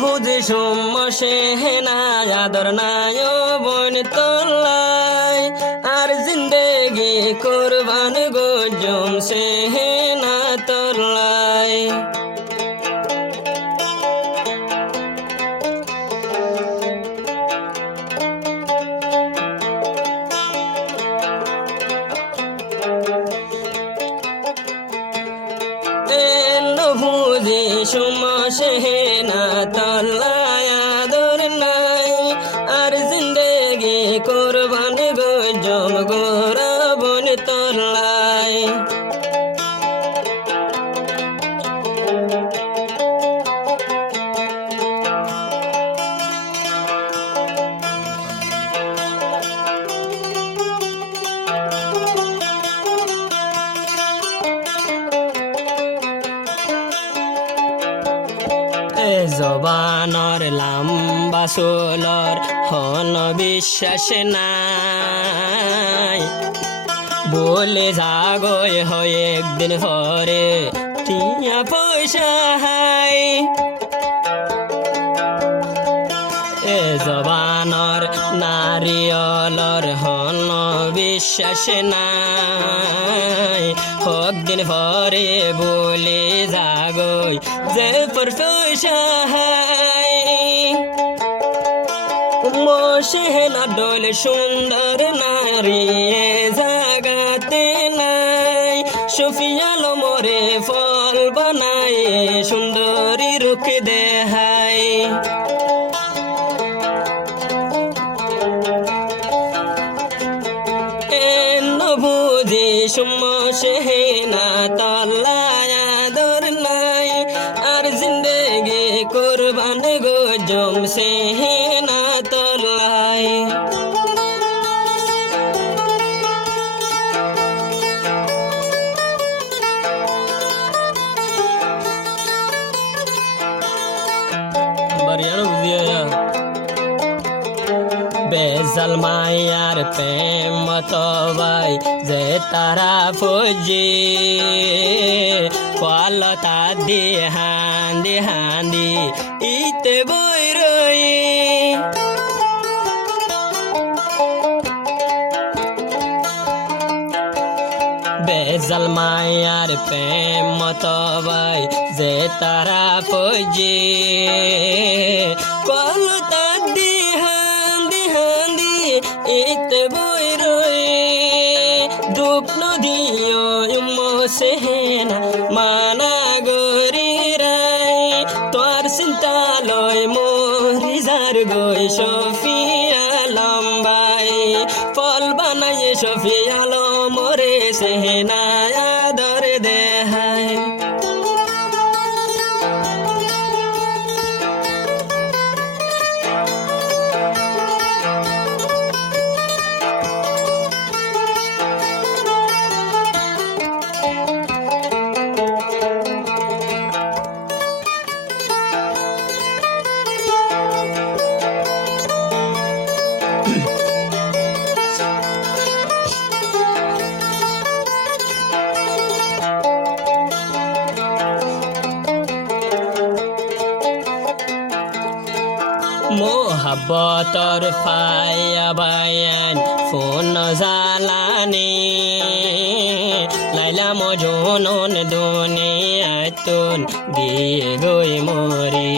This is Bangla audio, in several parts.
বুঝি সমসে হেনা আদর নাই বন তোলাই আর জিন্দেগি কুরবান গো জমসে হেনা তোলাই বুঝি সমসে হেনা তোলাই আদর নাই আর জিন্দেগি কুরবান গো জম গোরা বন তোলাই জবানর লম্বা সোলর হন বিশ্বাস নাই বলে জাগয় হয় একদিন পরে টিয়া পয়সা হাই জবানর নারিয়লর হন বিশ্বাস নাই হকদিন পরে বলে জাগই যে পয়সা হাই মোশেনা ডোল সুন্দর নারী জাগাতে নাই সুফিয়াল মোরে ফল বানাই সুন্দরী রুখ দেহাই বুঝি সমসে হেনা তোলাই আদর নাই আর জিন্দেগি কুরবান গো জমসে হেনা তোলাই বাড়িয়ানো বুঝিয়া বেজাল মায়ার প্রেম তবাই যে তারা ফজি কলতা দিয়ে হান্দি হান্দি ইতে বই রই বেজাল মায়ার প্রেম তবাই যে তারা ফজি কলতা দিয়ে ইতে বই রই দুঃখ নদিও মোসে হেনা মানা গরি রাই তোর চিন্তা লয় মরি যার গই সফিয়া লম্বাই ফল বানাই সফিয়া লো মরে সেহেনা আদর দেহাই মোহাব্বতর ফায়া বায়ান ফোন জালানি লাইলা মজনুন দুনিয়াতুন দিয়ে গই মরি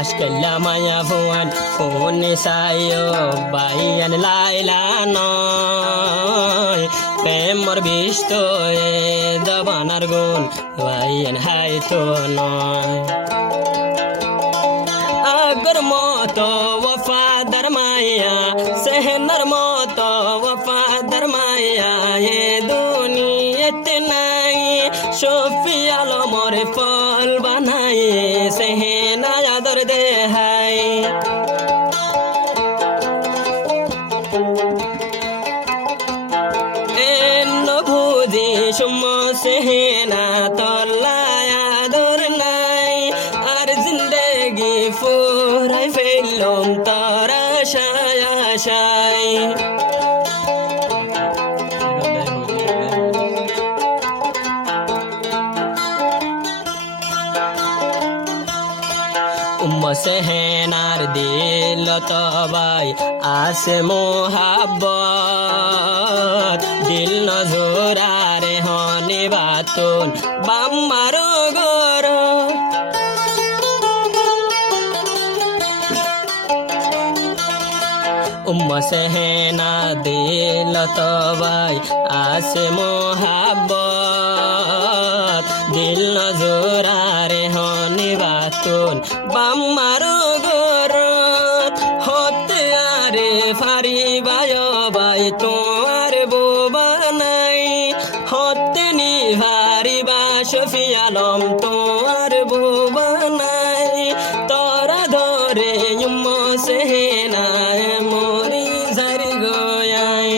আজকাল্লা মায়া ফোন সাইও বায়ান লাইলা নয় প্রেমর বিষ্ট দবানার গুণ বায়ান হাই তো নয় আগর মতো ওয়াফাদার মায়া সেহনার মতো ওয়াফাদার মায়া এ দুনিয়াতে নাই সফিয়া লো মোরে ফল বানাই সেহনা আদর দেহাই বুঝি সমসে হেনা তোলাই আদর নাই আর জিন্দেগি ফুরাই ফেললাম তার আশায় আশায় সেহেনার দিল তবাই আসে মোহাব্বত দিল নজরারে হনি বাতুন বাম্মার গর সেহেনা দিল তবাই আসে মোহাব্বত দিল নজরারে হনি বাতুন বাম্মার গরত হতে আরে ফারি বাই তোমার বোবা নাই হতে নি ভারি বা শফি আলম তোমার বোবা নাই তোরা ধরে সেহেনা মরি ঝার গয়ায়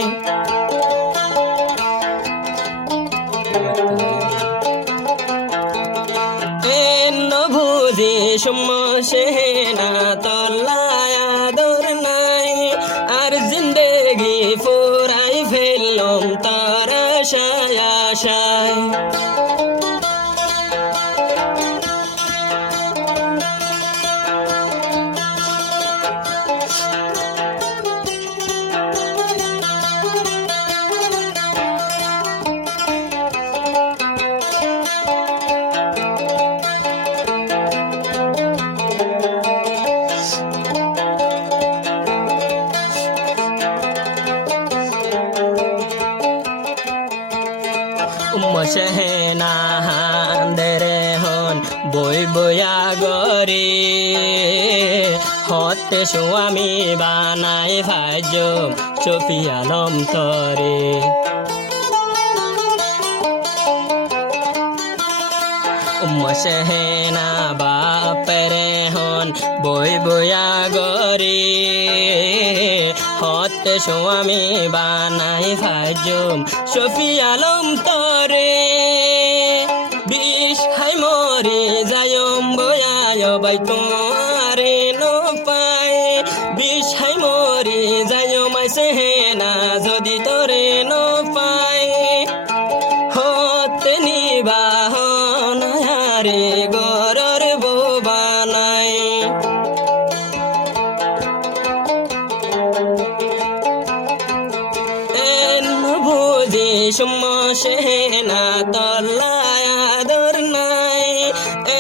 বুঝি সেহেনা তল্লায় আদর নাই আর জিন্দেগি ফুরাই ফেললাম তার আশায় আশায় সেহেনা হান্দেরে হন বই বইয়া গরে হতে স্বামী বানাই ভাজ শফি আলম তরে সেহেনা বাপেরে হন বই বইয়া গরে হতে স্বামী বানাই ভাজ শফি আলম তরে বিষ হাই মরি যায়ম বয়ায় বাই তোমারে ন পায় বিষ হাই মরি যায়ম সেহেনা যদি তোরে ন পায় হতে নিবাহন হারে গরর বোবা নাই বুঝি সেহেনা তল্লায় আদর নাই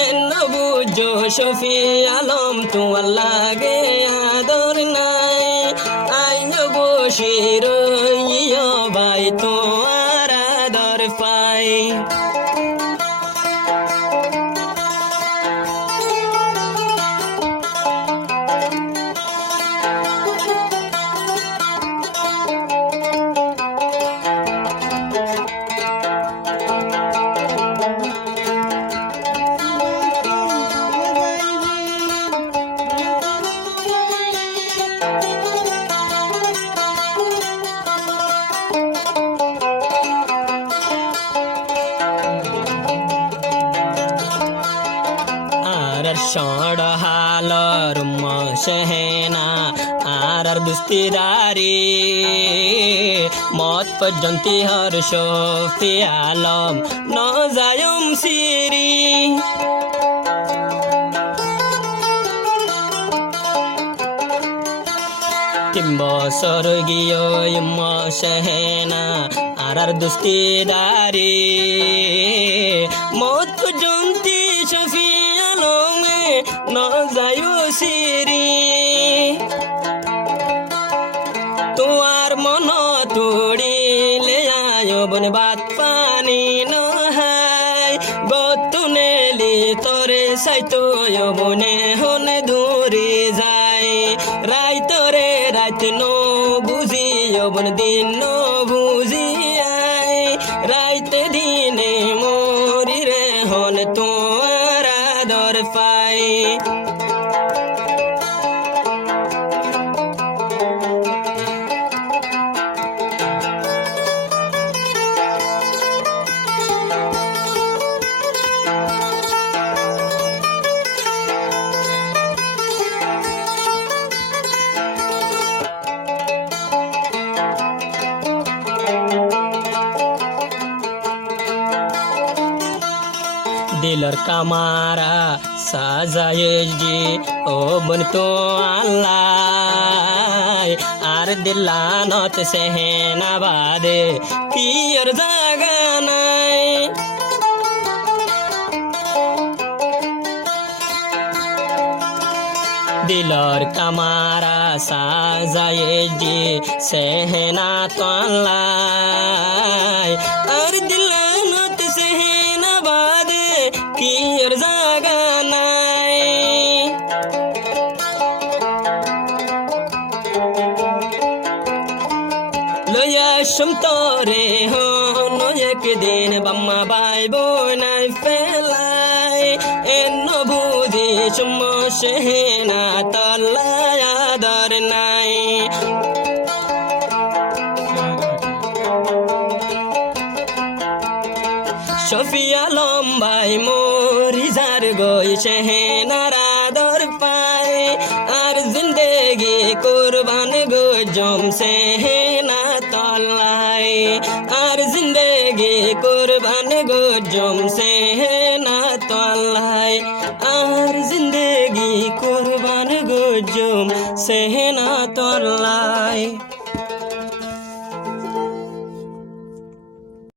এন বুঝো শফি আলম তোমার লাগে আদর নাই আইন বসি রইয় ভাই তোমার আদর পাই षड हालर सेहेना আর দুস্তিদারি মত পর্যন্তি হর শফি আলম ন যায়ম সিরি তিন বছর গিয়ে সেহেনা আর দুস্তিদারি মত পর্যন্তি শফি আলমে ন যায় সিরি তোমার মন তোড়িলে আয় বন বাত পানি নহাই গতুনেলি তোরে সাইতো বনে হনে দূরে যায় রাই তোরে রাত ন বুঝি বন দিন ন বুঝি আয় রাইতে দিনে মরি রে হন তোমার আদর পাই দিলর কামারা সাজায়েজি ও বন তো আল্লাহ আর দিলানত সেহেনা বাদে কি আর জাগা নাই দিলর কামারা সাজায়েজি সেহেনা তো আল্লাহ আর দিলানত সেহেনা বাদে কি আর জাগা নাই লয়া সমতরে হন একদিন বাম্মা বাই বোনাই ফেলাই এন্ন বুঝি চুম সেহেনা তল্লায় আদর নাই শফিয়া লম্বাই মরি যার গই সেহেনার আদর পায় আর জিন্দেগি কুরবান গো জম সেহেনা তল্লায় আর জিন্দেগি কুরবান গো জম সেহেনা তল্লায় আর জিন্দেগি কুরবান গো জম সেহেনা